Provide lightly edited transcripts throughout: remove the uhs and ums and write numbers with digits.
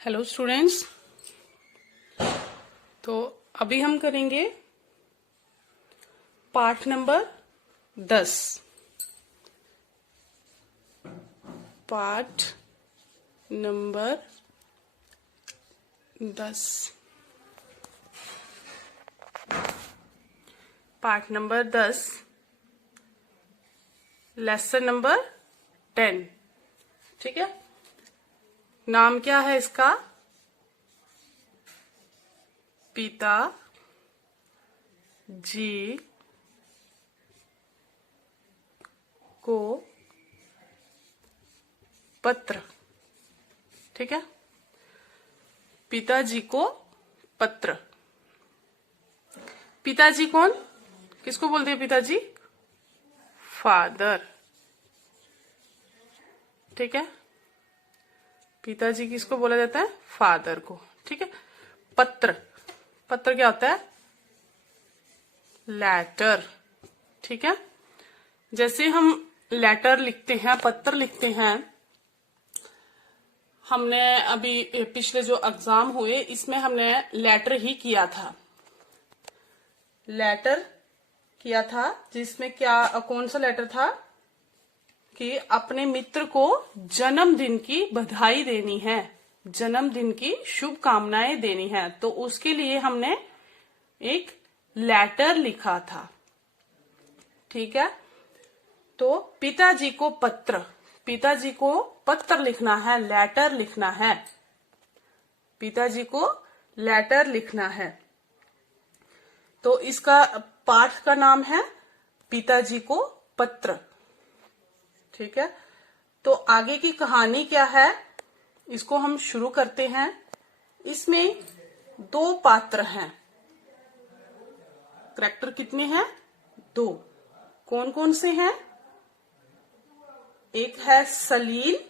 Hello students. तो अभी हम करेंगे पाठ नंबर 10। पाठ नंबर 10। पाठ नंबर 10, लेसन नंबर 10। ठीक है। नाम क्या है इसका? पिता जी को पत्र। ठीक है। पिताजी को पत्र। पिताजी कौन? किसको बोलते हैं पिताजी? फादर। ठीक है। पिताजी किसको बोला जाता है? फादर को। ठीक है। पत्र, पत्र क्या होता है? लेटर। ठीक है। जैसे हम लेटर लिखते हैं, पत्र लिखते हैं, हमने अभी पिछले जो एग्जाम हुए इसमें हमने लेटर ही किया था। लेटर किया था जिसमें क्या, कौन सा लेटर था कि अपने मित्र को जन्मदिन की बधाई देनी है, जन्मदिन की शुभकामनाएं देनी है, तो उसके लिए हमने एक लेटर लिखा था। ठीक है। तो पिताजी को पत्र, पिताजी को पत्र लिखना है, लेटर लिखना है, पिताजी को लेटर लिखना है। तो इसका पाठ का नाम है पिताजी को पत्र। ठीक है। तो आगे की कहानी क्या है इसको हम शुरू करते हैं। इसमें दो पात्र हैं। कैरेक्टर कितने हैं? दो। कौन कौन से हैं? एक है सलील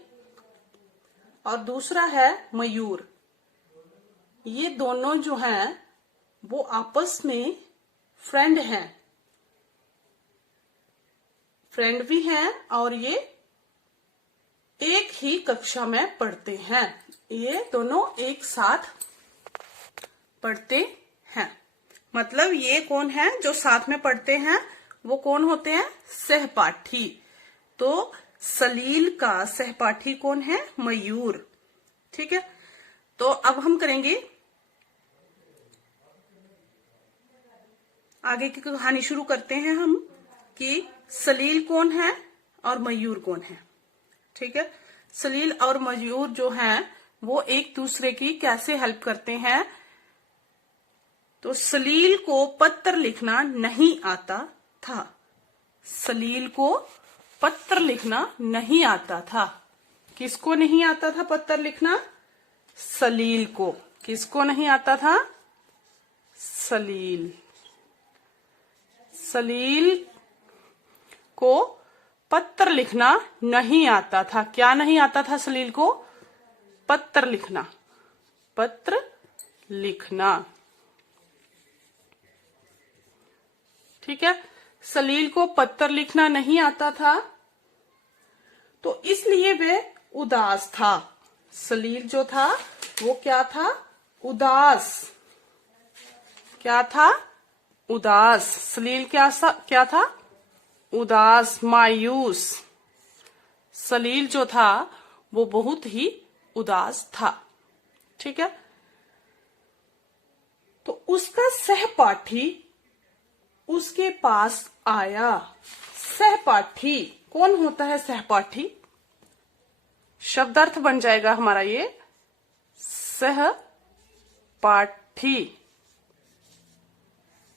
और दूसरा है मयूर। ये दोनों जो हैं वो आपस में फ्रेंड हैं, फ्रेंड भी हैं और ये एक ही कक्षा में पढ़ते हैं। ये दोनों एक साथ पढ़ते हैं। मतलब ये कौन है जो साथ में पढ़ते हैं? वो कौन होते हैं? सहपाठी। तो सलील का सहपाठी कौन है? मयूर। ठीक है। तो अब हम करेंगे, आगे की कहानी शुरू करते हैं हम कि सलील कौन है और मयूर कौन है। ठीक है। सलील और मयूर जो हैं वो एक दूसरे की कैसे हेल्प करते हैं। तो सलील को पत्र लिखना नहीं आता था। सलील को पत्र लिखना नहीं आता था। किसको नहीं आता था पत्र लिखना? सलील को। किसको नहीं आता था? सलील। सलील को पत्र लिखना नहीं आता था। क्या नहीं आता था सलील को? पत्र लिखना। पत्र लिखना। ठीक है। सलील को पत्र लिखना नहीं आता था तो इसलिए वे उदास था। सलील जो था वो क्या था? उदास। क्या था? उदास। सलील क्या था? उदास, मायूस। सलील जो था वो बहुत ही उदास था। ठीक है। तो उसका सहपाठी उसके पास आया। सहपाठी कौन होता है? सहपाठी शब्दार्थ बन जाएगा हमारा ये सहपाठी।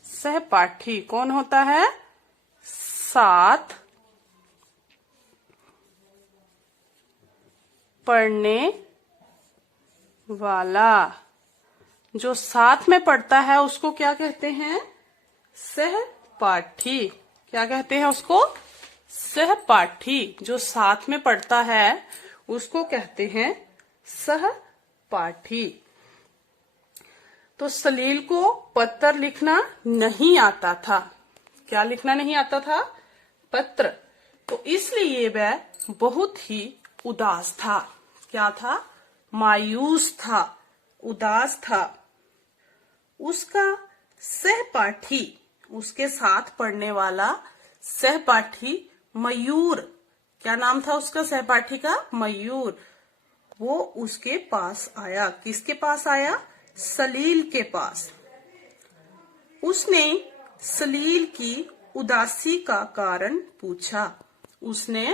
सहपाठी कौन होता है? साथ पढ़ने वाला। जो साथ में पढ़ता है उसको क्या कहते हैं? सहपाठी। क्या कहते हैं उसको? सहपाठी। जो साथ में पढ़ता है उसको कहते हैं सहपाठी। तो सलील को पत्र लिखना नहीं आता था। क्या लिखना नहीं आता था? पत्र। तो इसलिए वह बहुत ही उदास था। क्या था? मायूस था, उदास था। उसका सहपाठी, उसके साथ पढ़ने वाला सहपाठी मयूर, क्या नाम था उसका सहपाठी का? मयूर। वो उसके पास आया। किसके पास आया? सलील के पास। उसने सलील की उदासी का कारण पूछा। उसने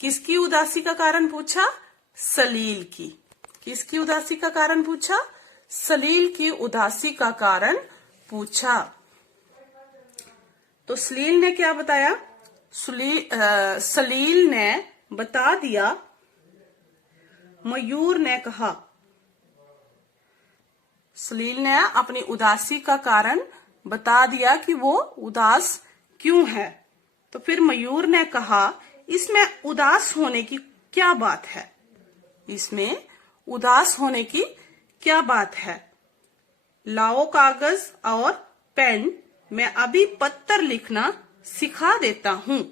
किसकी उदासी का कारण पूछा? सलील की। किसकी उदासी का कारण पूछा? सलील की उदासी का कारण पूछा। तो सलील ने क्या बताया? सलील ने बता दिया। मयूर ने कहा, सलील ने अपनी उदासी का कारण बता दिया कि वो उदास क्यों है। तो फिर मयूर ने कहा, इसमें उदास होने की क्या बात है? इसमें उदास होने की क्या बात है? लाओ कागज और पेन, मैं अभी पत्र लिखना सिखा देता हूं।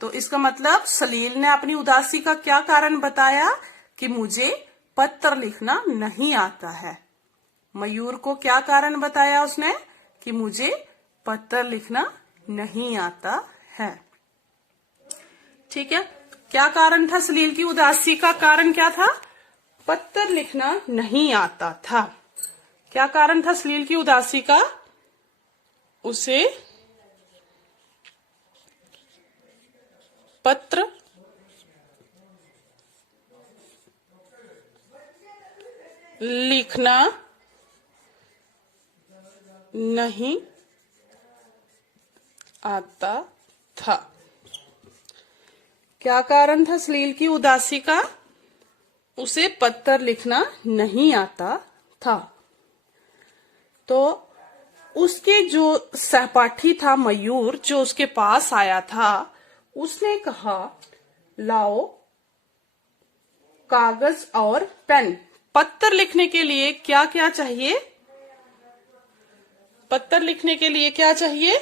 तो इसका मतलब सलील ने अपनी उदासी का क्या कारण बताया? कि मुझे पत्र लिखना नहीं आता है। मयूर को क्या कारण बताया उसने? कि मुझे पत्र लिखना नहीं आता है। ठीक है, क्या कारण था सलील की उदासी का? कारण क्या था? पत्र लिखना नहीं आता था। क्या कारण था सलील की उदासी का? उसे पत्र लिखना नहीं आता था। क्या कारण था सलील की उदासी का? उसे पत्र लिखना नहीं आता था। तो उसके जो सहपाठी था मयूर, जो उसके पास आया था, उसने कहा, लाओ कागज और पेन। पत्र लिखने के लिए क्या क्या चाहिए? पत्र लिखने के लिए क्या चाहिए?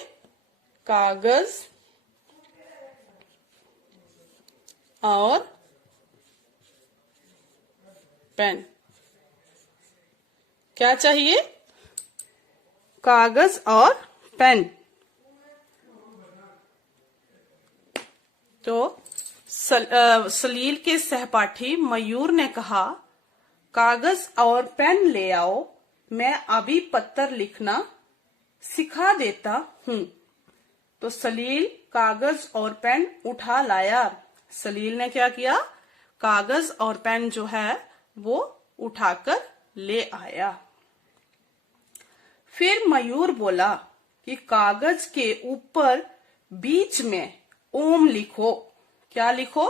कागज और पेन। क्या चाहिए? कागज और पेन। तो सलील के सहपाठी मयूर ने कहा, कागज और पेन ले आओ, मैं अभी पत्र लिखना सिखा देता हूं। तो सलील कागज और पेन उठा लाया। सलील ने क्या किया? कागज और पेन जो है वो उठाकर ले आया। फिर मयूर बोला कि कागज के ऊपर बीच में ओम लिखो। क्या लिखो?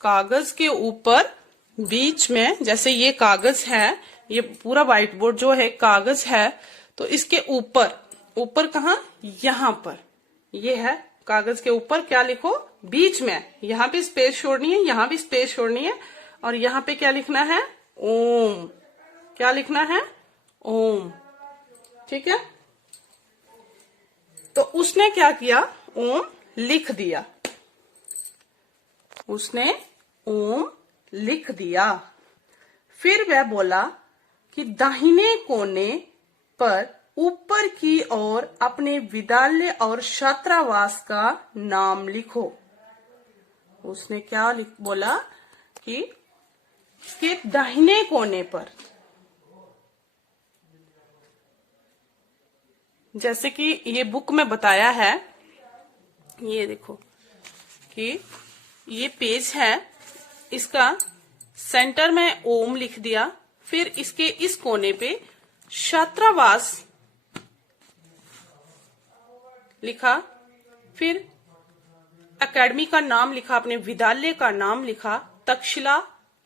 कागज के ऊपर बीच में, जैसे ये कागज है, ये पूरा व्हाइट बोर्ड जो है कागज है, तो इसके ऊपर, ऊपर कहाँ? यहाँ पर ये है। कागज के ऊपर क्या लिखो? बीच में। यहाँ पे स्पेस छोड़नी है, यहाँ भी स्पेस छोड़नी है, और यहाँ पे क्या लिखना है? ओम। क्या लिखना है? ओम। ठीक है, तो उसने क्या किया? ओम लिख दिया। उसने ओम लिख दिया। फिर वह बोला कि दाहिने कोने पर ऊपर की ओर अपने विद्यालय और छात्रावास का नाम लिखो। उसने क्या बोला कि इसके दाहिने कोने पर, जैसे कि ये बुक में बताया है, ये देखो कि ये पेज है, इसका सेंटर में ओम लिख दिया, फिर इसके इस कोने पे छात्रावास लिखा, फिर एकेडमी का नाम लिखा, अपने विद्यालय का नाम लिखा, तक्षशिला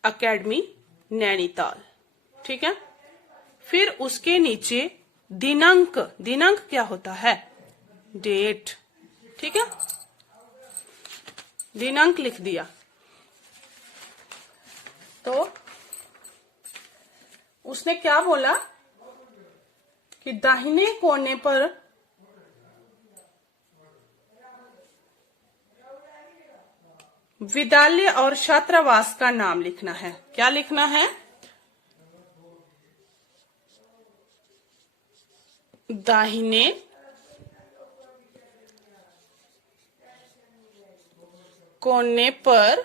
एकेडमी नैनीताल। ठीक है, फिर उसके नीचे दिनांक, दिनांक क्या होता है? डेट। ठीक है, दिनांक लिख दिया। तो उसने क्या बोला कि दाहिने कोने पर विद्यालय और छात्रावास का नाम लिखना है। क्या लिखना है? दाहिने कोने पर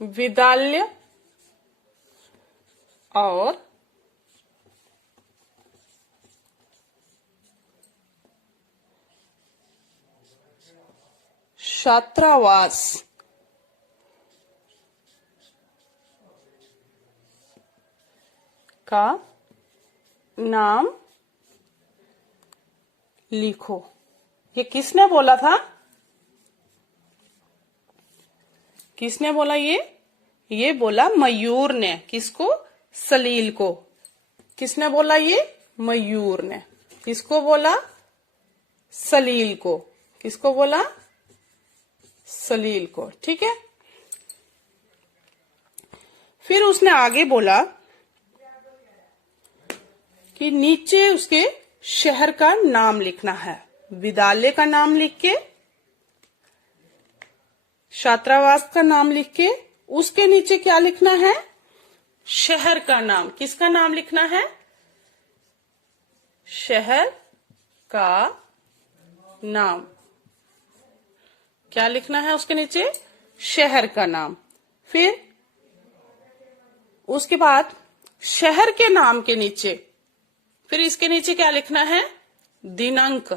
विद्यालय और छात्रावास का नाम लिखो। ये किसने बोला था? किसने बोला ये बोला मयूर ने। किसको? सलील को। किसने बोला? ये मयूर ने। किसको बोला? सलील को। किसको बोला? सलील को। ठीक है। फिर उसने आगे बोला कि नीचे उसके शहर का नाम लिखना है। विद्यालय का नाम लिख के, छात्रावास का नाम लिख के, उसके नीचे क्या लिखना है? शहर का नाम। किसका नाम लिखना है? शहर का नाम। क्या लिखना है उसके नीचे? शहर का नाम। फिर उसके बाद शहर के नाम के नीचे, फिर इसके नीचे क्या लिखना है? दिनांक।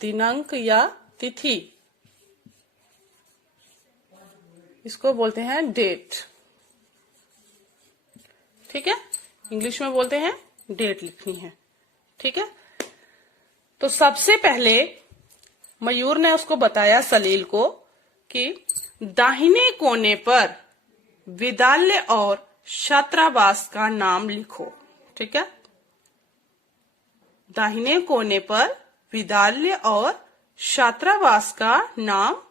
दिनांक या तिथि, इसको बोलते हैं डेट। ठीक है। इंग्लिश में बोलते हैं डेट लिखनी है। ठीक है। तो सबसे पहले मयूर ने उसको बताया, सलील को, कि दाहिने कोने पर विद्यालय और छात्रावास का नाम लिखो। ठीक है। दाहिने कोने पर विद्यालय और छात्रावास का नाम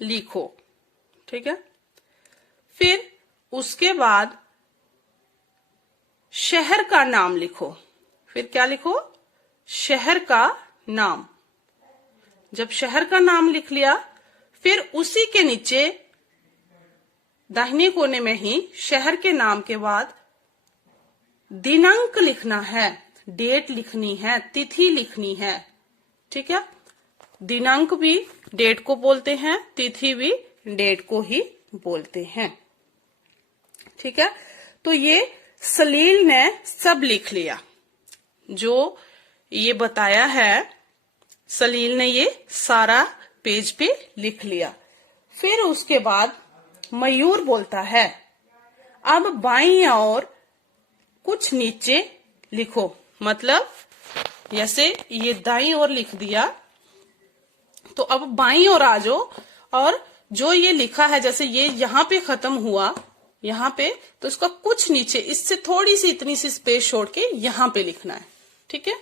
लिखो। ठीक है। फिर उसके बाद शहर का नाम लिखो। फिर क्या लिखो? शहर का नाम। जब शहर का नाम लिख लिया, फिर उसी के नीचे दाहिने कोने में ही शहर के नाम के बाद दिनांक लिखना है, डेट लिखनी है, तिथि लिखनी है। ठीक है। दिनांक भी डेट को बोलते हैं, तिथि भी डेट को ही बोलते हैं। ठीक है। तो ये सलील ने सब लिख लिया। जो ये बताया है सलील ने, ये सारा पेज पे लिख लिया। फिर उसके बाद मयूर बोलता है, अब बाईं ओर कुछ नीचे लिखो। मतलब जैसे ये दाईं ओर लिख दिया, तो अब बाईं ओर आ जाओ और जो ये लिखा है, जैसे ये यहाँ पे खत्म हुआ, यहाँ पे, तो इसका कुछ नीचे, इससे थोड़ी सी इतनी सी स्पेस छोड़ के यहाँ पे लिखना है। ठीक है।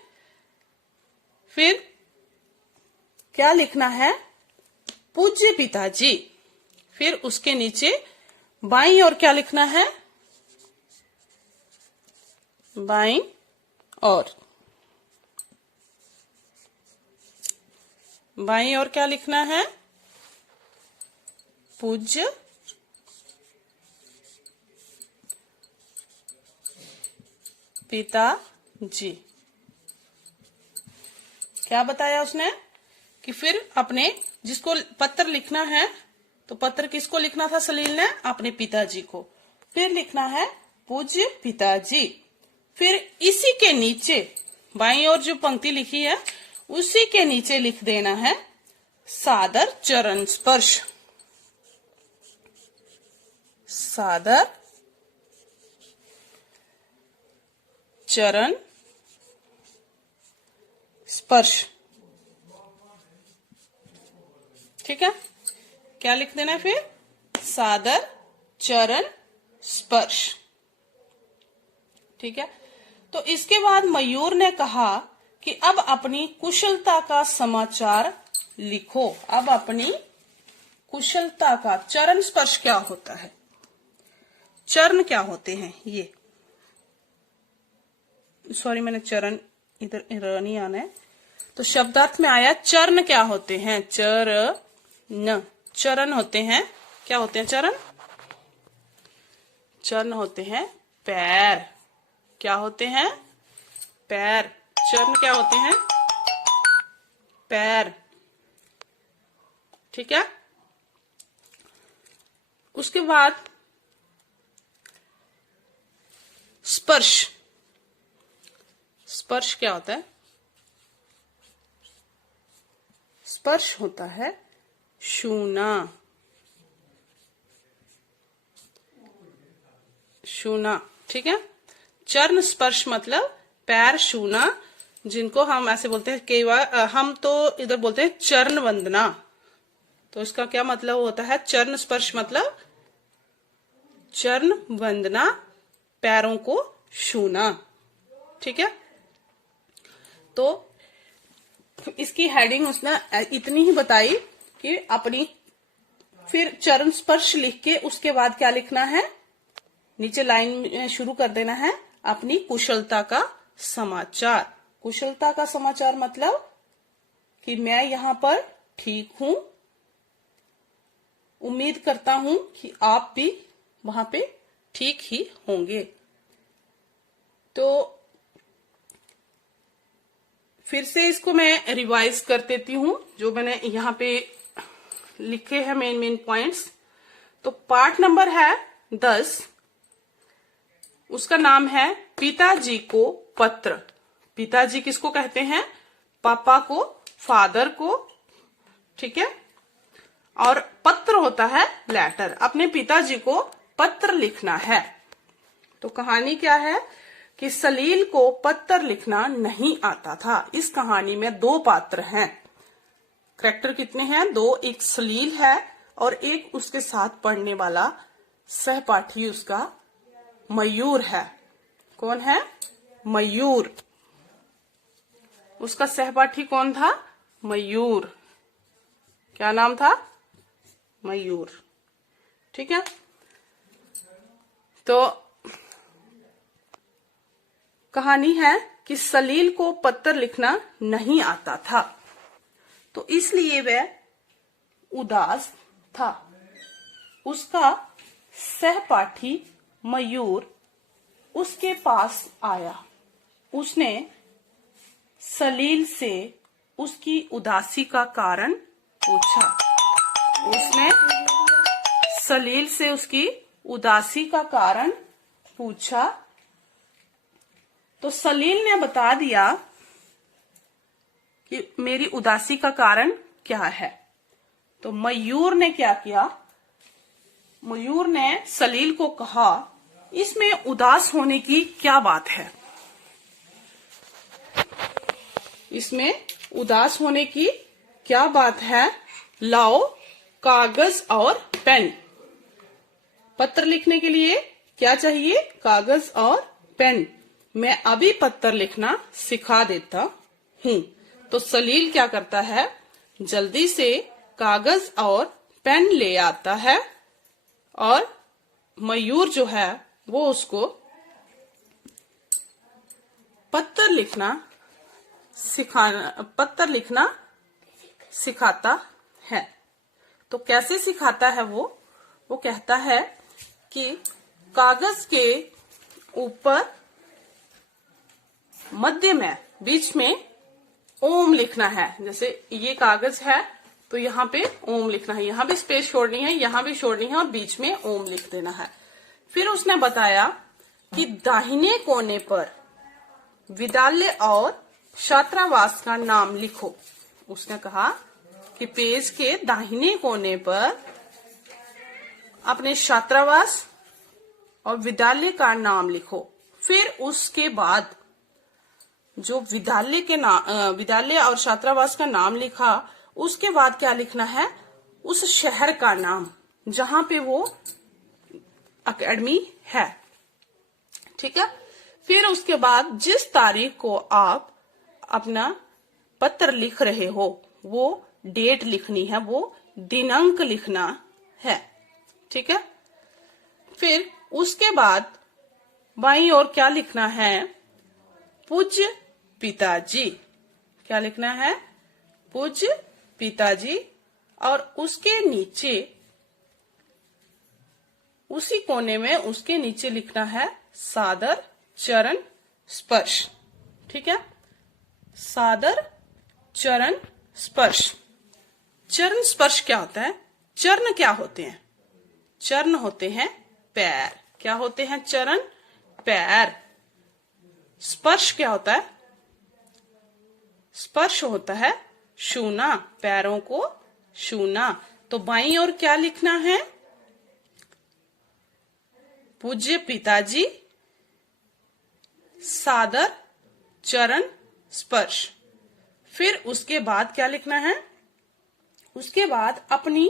फिर क्या लिखना है? पूज्य पिताजी। फिर उसके नीचे बाईं ओर क्या लिखना है? बाईं ओर। बाईं ओर क्या लिखना है? पूज्य पिताजी। क्या बताया उसने? कि फिर अपने जिसको पत्र लिखना है, तो पत्र किसको लिखना था सलील ने? अपने पिताजी को। फिर लिखना है पूज्य पिताजी। फिर इसी के नीचे बाईं ओर जो पंक्ति लिखी है, उसी के नीचे लिख देना है सादर चरण स्पर्श। सादर चरण स्पर्श। ठीक है। क्या लिख देना है फिर? सादर चरण स्पर्श। ठीक है। तो इसके बाद मयूर ने कहा कि अब अपनी कुशलता का समाचार लिखो। अब अपनी कुशलता का, चरण स्पर्श क्या होता है? चरण क्या होते हैं? ये सॉरी, मैंने चरण इधर नहीं आना है। तो शब्दार्थ में आया चरण क्या होते हैं? चरण, चरण होते हैं, क्या होते हैं चरण? चरण होते हैं पैर। क्या होते हैं? पैर। चरण क्या होते हैं? पैर। ठीक है। उसके बाद स्पर्श। स्पर्श क्या होता है? स्पर्श होता है छूना। छूना, ठीक है। चरण स्पर्श मतलब पैर छूना, जिनको हम ऐसे बोलते हैं कई बार, हम तो इधर बोलते हैं चरण वंदना। तो इसका क्या मतलब होता है? चरण स्पर्श मतलब चरण वंदना, पैरों को छूना। ठीक है। तो इसकी हेडिंग उसने इतनी ही बताई कि अपनी, फिर चरण स्पर्श लिख के उसके बाद क्या लिखना है? नीचे लाइन शुरू कर देना है अपनी कुशलता का समाचार। कुशलता का समाचार मतलब कि मैं यहाँ पर ठीक हूं, उम्मीद करता हूं कि आप भी वहां पे ठीक ही होंगे। तो फिर से इसको मैं रिवाइज कर देती हूं, जो मैंने यहाँ पे लिखे हैं मेन पॉइंट्स। तो पार्ट नंबर है 10, उसका नाम है पिताजी को पत्र। पिताजी किसको कहते हैं? पापा को, फादर को। ठीक है। और पत्र होता है लेटर। अपने पिताजी को पत्र लिखना है। तो कहानी क्या है कि सलील को पत्र लिखना नहीं आता था। इस कहानी में 2 पात्र हैं। कैरेक्टर कितने हैं? 2। एक सलील है और एक उसके साथ पढ़ने वाला सहपाठी उसका मयूर है। कौन है? मयूर। उसका सहपाठी कौन था? मयूर। क्या नाम था? मयूर। ठीक है। तो कहानी है कि सलील को पत्र लिखना नहीं आता था, तो इसलिए वह उदास था। उसका सहपाठी मयूर उसके पास आया। उसने सलील से उसकी उदासी का कारण पूछा। उसने सलील से उसकी उदासी का कारण पूछा। तो सलील ने बता दिया कि मेरी उदासी का कारण क्या है। तो मयूर ने क्या किया? मयूर ने सलील को कहा, इसमें उदास होने की क्या बात है? इसमें उदास होने की क्या बात है? लाओ कागज और पेन। पत्र लिखने के लिए क्या चाहिए? कागज और पेन। मैं अभी पत्र लिखना सिखा देता हूँ। तो सलील क्या करता है? जल्दी से कागज और पेन ले आता है और मयूर जो है वो उसको पत्र लिखना सिखाता है। तो कैसे सिखाता है वो कहता है कि कागज के ऊपर मध्य में, बीच में ओम लिखना है। जैसे ये कागज है तो यहाँ पे ओम लिखना है, यहाँ भी स्पेस छोड़नी है, यहाँ भी छोड़नी है और बीच में ओम लिख देना है। फिर उसने बताया कि दाहिने कोने पर विद्यालय और छात्रावास का नाम लिखो। उसने कहा कि पेज के दाहिने कोने पर अपने छात्रावास और विद्यालय का नाम लिखो। फिर उसके बाद जो विद्यालय और छात्रावास का नाम लिखा, उसके बाद क्या लिखना है? उस शहर का नाम जहां पे वो एकेडमी है। ठीक है। फिर उसके बाद जिस तारीख को आप अपना पत्र लिख रहे हो वो डेट लिखनी है, वो दिनांक लिखना है। ठीक है। फिर उसके बाद बाईं ओर क्या लिखना है? पूज्य पिताजी। क्या लिखना है? पूज्य पिताजी। और उसके नीचे, उसी कोने में उसके नीचे लिखना है सादर चरण स्पर्श। ठीक है, सादर चरण स्पर्श। चरण स्पर्श क्या होता है? चरण क्या होते हैं? चरण होते हैं पैर। क्या होते हैं? चरण पैर। स्पर्श क्या होता है? स्पर्श होता है छूना, पैरों को छूना। तो बाईं ओर क्या लिखना है? पूज्य पिताजी सादर चरण स्पर्श। फिर उसके बाद क्या लिखना है? उसके बाद अपनी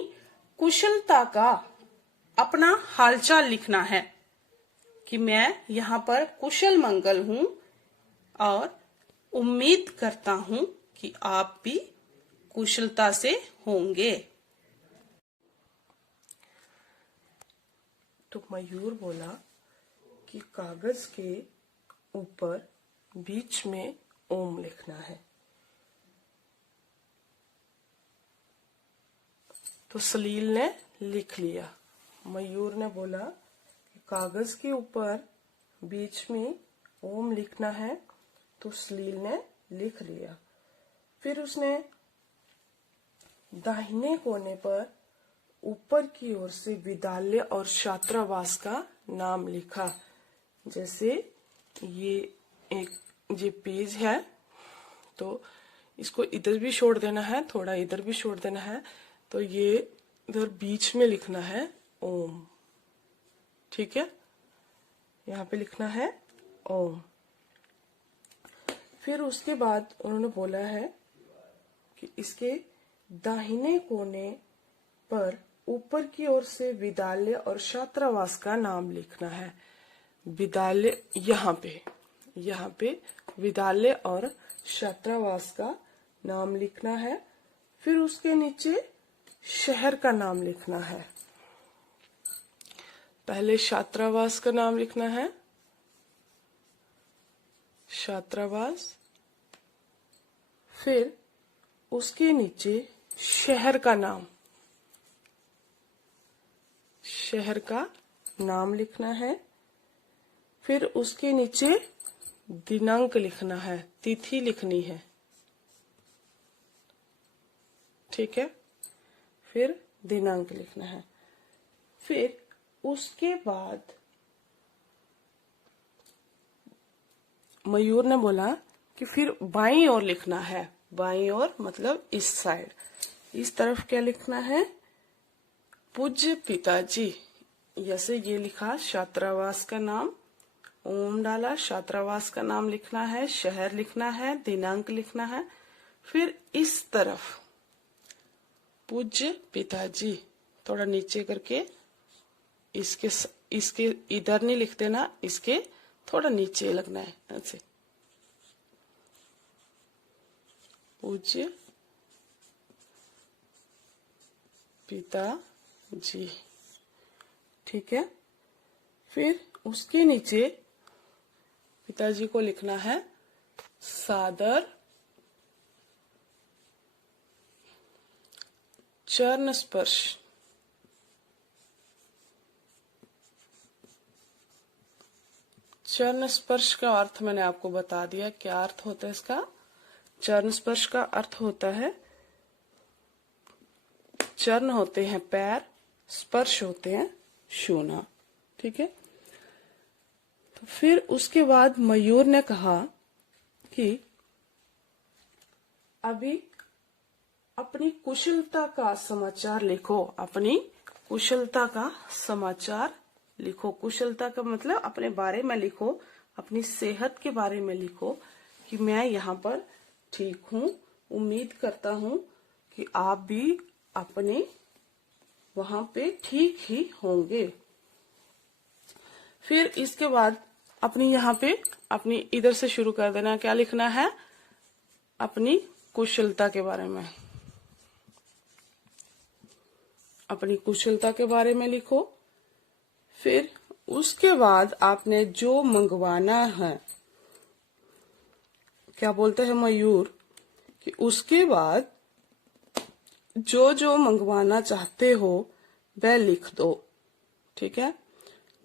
कुशलता का, अपना हालचाल लिखना है कि मैं यहाँ पर कुशल मंगल हूं और उम्मीद करता हूं कि आप भी कुशलता से होंगे। तो मयूर बोला कि कागज के ऊपर बीच में ओम लिखना है। तो सलील ने लिख लिया। मयूर ने बोला कि कागज के ऊपर बीच में ओम लिखना है, तो सलील ने लिख लिया। फिर उसने दाहिने कोने पर ऊपर की ओर से विद्यालय और छात्रावास का नाम लिखा। जैसे ये पेज है, तो इसको इधर भी छोड़ देना है, थोड़ा इधर भी छोड़ देना है। तो ये इधर बीच में लिखना है ओम। ठीक है, यहाँ पे लिखना है ओम। फिर उसके बाद उन्होंने बोला है कि इसके दाहिने कोने पर ऊपर की ओर से विद्यालय और छात्रावास का नाम लिखना है। विद्यालय यहाँ पे विद्यालय और छात्रावास का नाम लिखना है। फिर उसके नीचे शहर का नाम लिखना है। पहले छात्रावास का नाम लिखना है, छात्रावास। फिर उसके नीचे शहर का नाम लिखना है। फिर उसके नीचे दिनांक लिखना है, तिथि लिखनी है। ठीक है, फिर दिनांक लिखना है। फिर उसके बाद मयूर ने बोला कि फिर बाईं ओर लिखना है। बाईं ओर मतलब इस साइड, इस तरफ क्या लिखना है? पूज्य पिताजी। जैसे ये लिखा छात्रावास का नाम, ओम डाला, छात्रावास का नाम लिखना है, शहर लिखना है, दिनांक लिखना है। फिर इस तरफ पूज्य पिताजी, थोड़ा नीचे करके इसके इधर नहीं लिख देना, इसके थोड़ा नीचे लगना है ऐसे। पूज्य पिताजी। ठीक है, फिर उसके नीचे पिताजी को लिखना है सादर चरण स्पर्श। चरण स्पर्श का अर्थ मैंने आपको बता दिया। क्या अर्थ होता है इसका? चरण स्पर्श का अर्थ होता है, चरण होते हैं पैर, स्पर्श होते हैं छूना। ठीक है, तो फिर उसके बाद मयूर ने कहा कि अभी अपनी कुशलता का समाचार लिखो। अपनी कुशलता का समाचार लिखो। कुशलता का मतलब अपने बारे में लिखो, अपनी सेहत के बारे में लिखो कि मैं यहाँ पर ठीक हूँ। उम्मीद करता हूँ कि आप भी अपने वहां पे ठीक ही होंगे। फिर इसके बाद अपनी यहाँ पे अपनी इधर से शुरू कर देना। क्या लिखना है? अपनी कुशलता के बारे में। अपनी कुशलता के बारे में लिखो। फिर उसके बाद आपने जो मंगवाना है, क्या बोलते हैं मयूर कि उसके बाद जो जो मंगवाना चाहते हो वह लिख दो। ठीक है,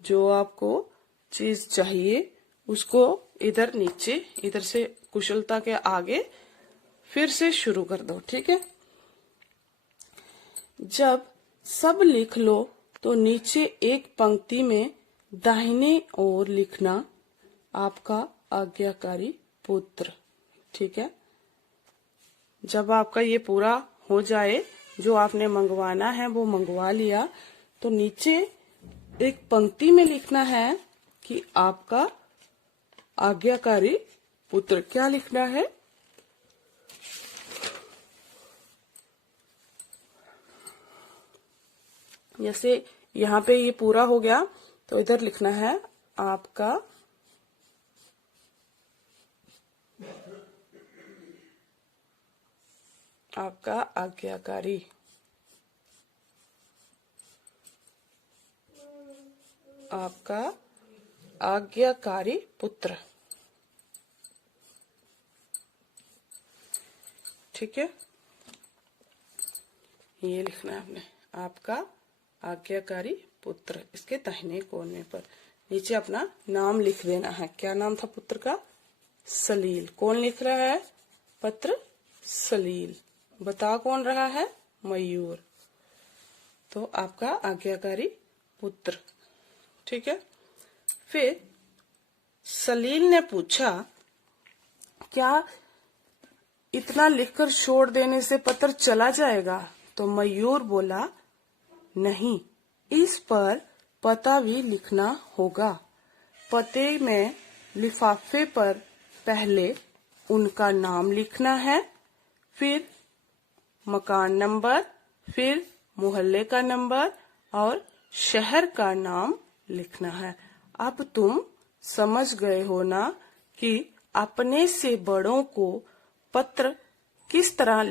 जो आपको चीज चाहिए उसको इधर नीचे, इधर से कुशलता के आगे फिर से शुरू कर दो। ठीक है, जब सब लिख लो तो नीचे एक पंक्ति में दाहिने ओर लिखना आपका आज्ञाकारी पुत्र। ठीक है, जब आपका ये पूरा हो जाए, जो आपने मंगवाना है वो मंगवा लिया, तो नीचे एक पंक्ति में लिखना है कि आपका आज्ञाकारी पुत्र। क्या लिखना है? जैसे यहाँ पे ये पूरा हो गया तो इधर लिखना है आपका आज्ञाकारी, आपका आज्ञाकारी पुत्र। ठीक है, ये लिखना है आपने, आपका आज्ञाकारी पुत्र। इसके दाहिने कोने पर नीचे अपना नाम लिख देना है। क्या नाम था पुत्र का? सलील। कौन लिख रहा है पत्र? सलील। बता कौन रहा है? मयूर। तो आपका आज्ञाकारी पुत्र। ठीक है, फिर सलील ने पूछा, क्या इतना लिखकर छोड़ देने से पत्र चला जाएगा? तो मयूर बोला, नहीं, इस पर पता भी लिखना होगा। पते में लिफाफे पर पहले उनका नाम लिखना है, फिर मकान नंबर, फिर मोहल्ले का नंबर और शहर का नाम लिखना है। अब तुम समझ गए हो ना कि अपने से बड़ों को पत्र किस तरह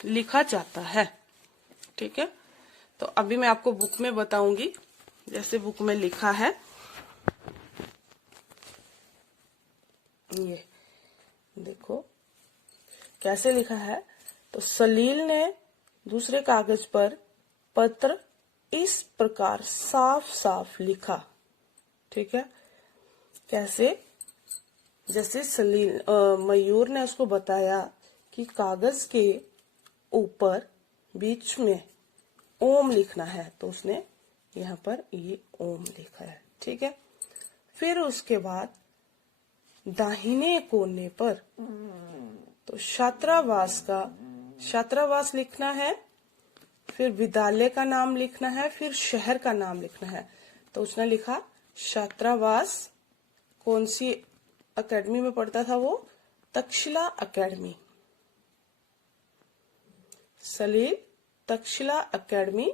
लिखा जाता है। ठीक है, तो अभी मैं आपको बुक में बताऊंगी, जैसे बुक में लिखा है। ये देखो कैसे लिखा है। तो सलील ने दूसरे कागज पर पत्र इस प्रकार साफ साफ लिखा। ठीक है, कैसे? जैसे मयूर ने उसको बताया कि कागज के ऊपर बीच में ओम लिखना है, तो उसने यहाँ पर ये ओम लिखा है। ठीक है, फिर उसके बाद दाहिने कोने पर तो छात्रावास लिखना है, फिर विद्यालय का नाम लिखना है, फिर शहर का नाम लिखना है। तो उसने लिखा छात्रावास। कौन सी एकेडमी में पढ़ता था वो? तक्षशिला एकेडमी। सलील तक्षशिला एकेडमी।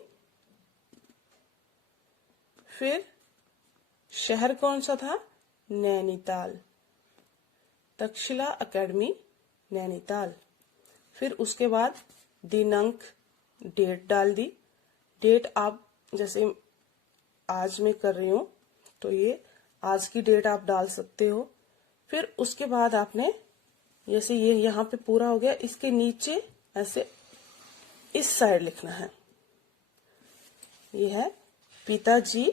फिर शहर कौन सा था? नैनीताल। तक्षशिला एकेडमी नैनीताल। फिर उसके बाद दिनांक, डेट डाल दी। डेट आप जैसे आज मैं कर रही हूं तो ये आज की डेट आप डाल सकते हो। फिर उसके बाद आपने जैसे ये यहाँ पे पूरा हो गया, इसके नीचे ऐसे इस साइड लिखना है। ये है पिताजी,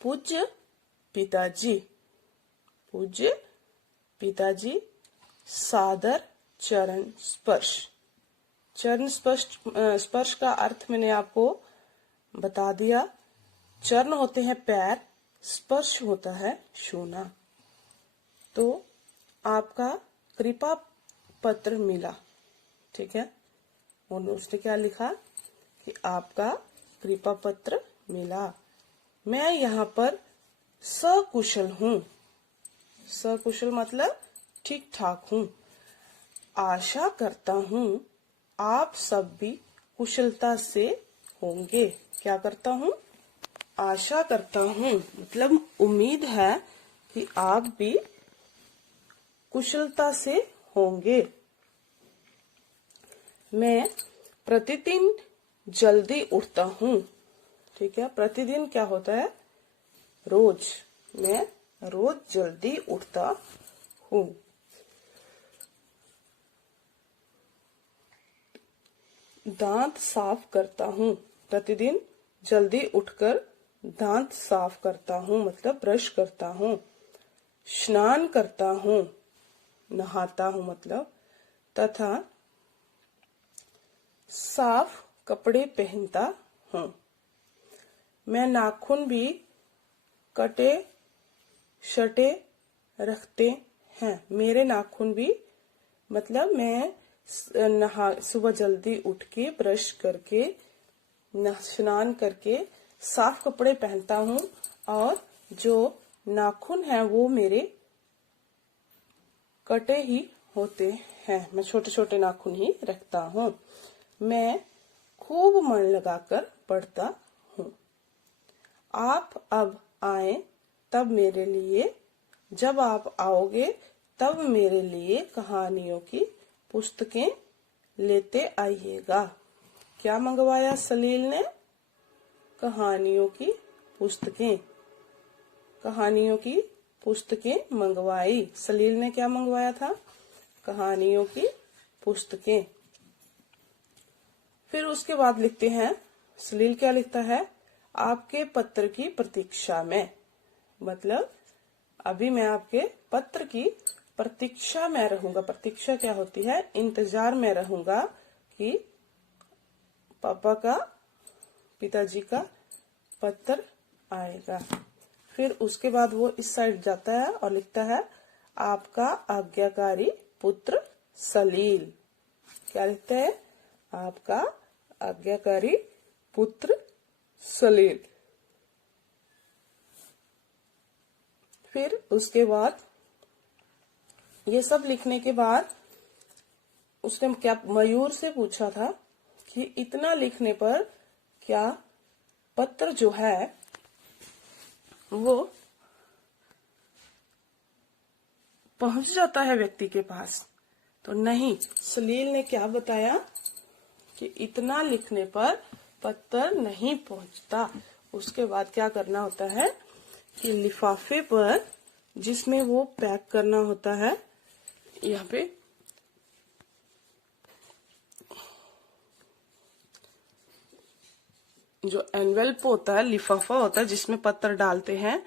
पूज्य पिताजी, पूज्य पिताजी, सादर चरण स्पर्श। चरण स्पर्श का अर्थ मैंने आपको बता दिया। चरण होते हैं पैर, स्पर्श होता है छूना। तो आपका कृपा पत्र मिला। ठीक है, उसने क्या लिखा कि आपका कृपा पत्र मिला। मैं यहाँ पर सकुशल हूँ। सकुशल मतलब ठीक ठाक हूँ। आशा करता हूँ आप सब भी कुशलता से होंगे। क्या करता हूँ? आशा करता हूँ मतलब उम्मीद है कि आप भी कुशलता से होंगे। मैं प्रतिदिन जल्दी उठता हूँ। ठीक है, प्रतिदिन क्या होता है? रोज। मैं रोज जल्दी उठता हूँ। दांत साफ करता हूँ। प्रतिदिन जल्दी उठकर दांत साफ करता हूँ मतलब ब्रश करता हूँ। स्नान करता हूँ, नहाता हूँ मतलब, तथा साफ कपड़े पहनता हूँ। मैं नाखून भी कटे शटे रखते हैं। मेरे नाखून भी मतलब मैं सुबह जल्दी उठ के ब्रश करके स्नान करके साफ कपड़े पहनता हूँ और जो नाखून है वो मेरे कटे ही होते हैं। मैं छोटे छोटे नाखून ही रखता हूँ। मैं खूब मन लगाकर पढ़ता हूँ। आप अब आए तब मेरे लिए, जब आप आओगे तब मेरे लिए कहानियों की पुस्तकें लेते आइएगा। क्या मंगवाया सलील ने? कहानियों की पुस्तकें। कहानियों की पुस्तकें मंगवाई। सलील ने क्या मंगवाया था? कहानियों की पुस्तकें। फिर उसके बाद लिखते हैं, सलील क्या लिखता है? आपके पत्र की प्रतीक्षा में। मतलब अभी मैं आपके पत्र की प्रतीक्षा में रहूंगा। प्रतीक्षा क्या होती है? इंतजार में रहूंगा कि पापा का, पिताजी का पत्र आएगा। फिर उसके बाद वो इस साइड जाता है और लिखता है, आपका आज्ञाकारी पुत्र सलील। क्या लिखता है? आपका आज्ञाकारी पुत्र सलील। फिर उसके बाद ये सब लिखने के बाद उसने क्या मयूर से पूछा था कि इतना लिखने पर क्या पत्र जो है वो पहुंच जाता है व्यक्ति के पास? तो नहीं, सलील ने क्या बताया कि इतना लिखने पर पत्र नहीं पहुंचता। उसके बाद क्या करना होता है कि लिफाफे पर जिसमें वो पैक करना होता है, यहाँ पे जो एनवेल्प होता है, लिफाफा होता है जिसमें पत्र डालते हैं,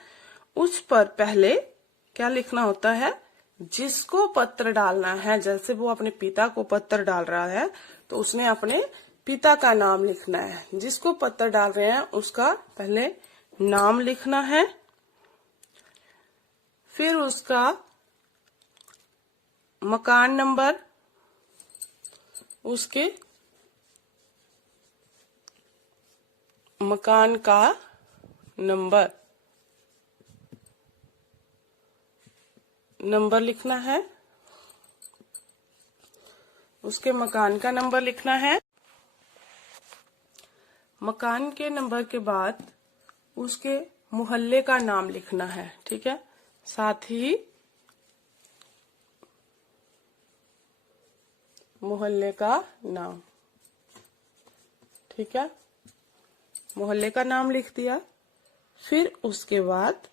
उस पर पहले क्या लिखना होता है? जिसको पत्र डालना है। जैसे वो अपने पिता को पत्र डाल रहा है तो उसने अपने पिता का नाम लिखना है। जिसको पत्र डाल रहे हैं उसका पहले नाम लिखना है, फिर उसका मकान नंबर, उसके मकान का नंबर लिखना है, उसके मकान का नंबर लिखना है। मकान के नंबर के बाद उसके मोहल्ले का नाम लिखना है। ठीक है, साथ ही मोहल्ले का नाम। ठीक है, मोहल्ले का नाम लिख दिया। फिर उसके बाद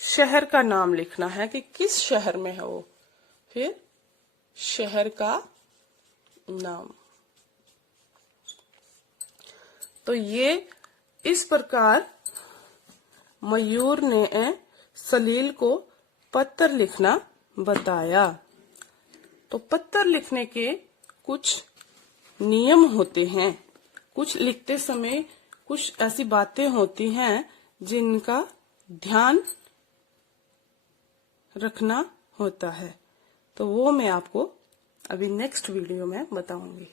शहर का नाम लिखना है कि किस शहर में है वो। फिर शहर का नाम। तो ये इस प्रकार मयूर ने सलील को पत्र लिखना बताया। तो पत्र लिखने के कुछ नियम होते हैं। कुछ लिखते समय कुछ ऐसी बातें होती हैं जिनका ध्यान रखना होता है। तो वो मैं आपको अभी नेक्स्ट वीडियो में बताऊंगी।